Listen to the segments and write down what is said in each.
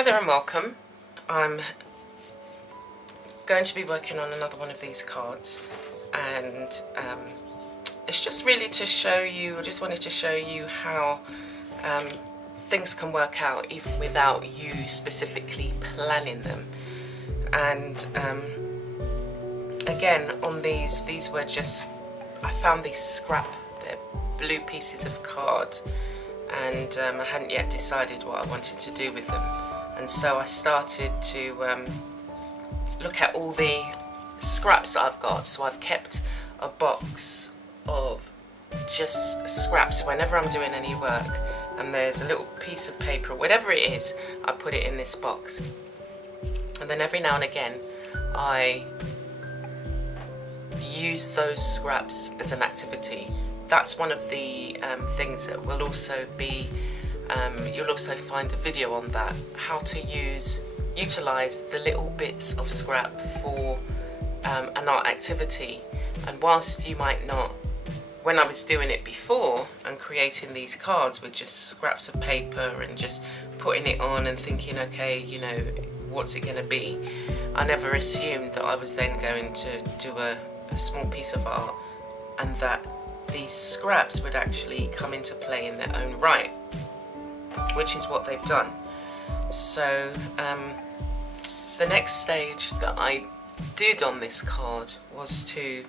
Hi there and welcome. I'm going to be working on another one of these cards, and it's just really to show you, I just wanted to show you how things can work out even without you specifically planning them. And again, on these were just, I found these they're blue pieces of card, and I hadn't yet decided what I wanted to do with them. And so I started to look at all the scraps that I've got. So I've kept a box of just scraps whenever I'm doing any work, and there's a little piece of paper, whatever it is, I put it in this box. And then every now and again I use those scraps as an activity. That's one of the things that will also be, you'll also find a video on that, how to utilise the little bits of scrap for an art activity. And whilst you might not, when I was doing it before and creating these cards with just scraps of paper and just putting it on and thinking, okay, you know, what's it going to be, I never assumed that I was then going to do a small piece of art, and that these scraps would actually come into play in their own right, which is what they've done. So the next stage that I did on this card was to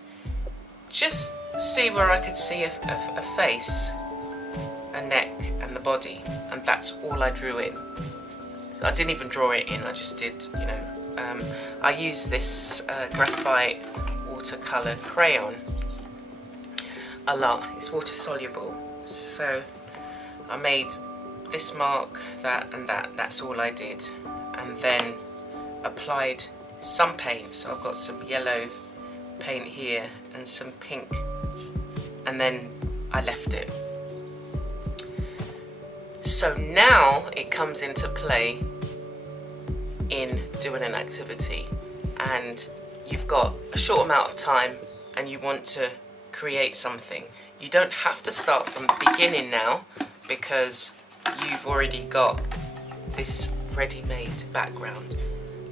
just see where I could see a face, a neck and the body, and that's all I drew in. So I didn't even draw it in, I just did, you know, I used this graphite watercolour crayon a lot. It's water soluble, so I made this mark, that and that, that's all I did, and then applied some paint. So I've got some yellow paint here and some pink, and then I left it. So now it comes into play in doing an activity, and you've got a short amount of time and you want to create something. You don't have to start from the beginning now, because you've already got this ready-made background.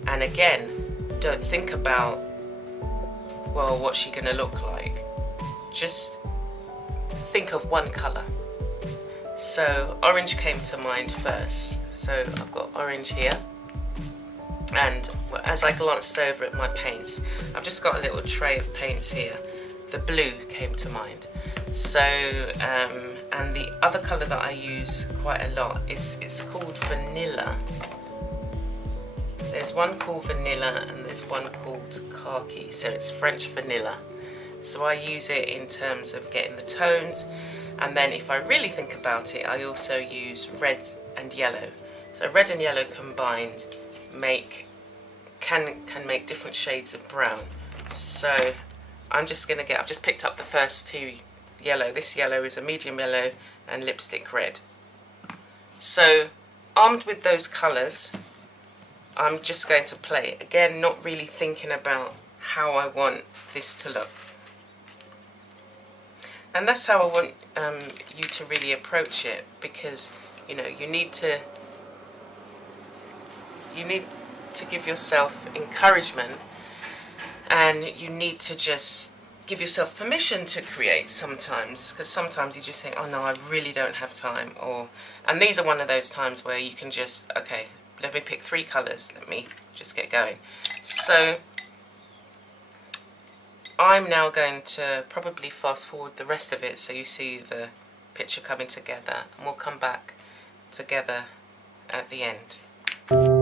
And again, don't think about, well, what's she gonna look like? Just think of one colour. So orange came to mind first. So I've got orange here, and as I glanced over at my paints, I've just got a little tray of paints here. The blue came to mind. So and the other colour that I use quite a lot is, it's called vanilla. There's one called vanilla and there's one called khaki, so it's French vanilla. So I use it in terms of getting the tones, and then if I really think about it, I also use red and yellow. So red and yellow combined can make different shades of brown. So I've just picked up the first two yellow. This yellow is a medium yellow and lipstick red. So armed with those colours, I'm just going to play. Again, not really thinking about how I want this to look. And that's how I want you to really approach it, because, you know, you need to give yourself encouragement, and you need to just give yourself permission to create sometimes, because sometimes you just think, oh no, I really don't have time, and these are one of those times where you can just, okay, let me pick 3 colours, let me just get going. So I'm now going to probably fast forward the rest of it so you see the picture coming together, and we'll come back together at the end.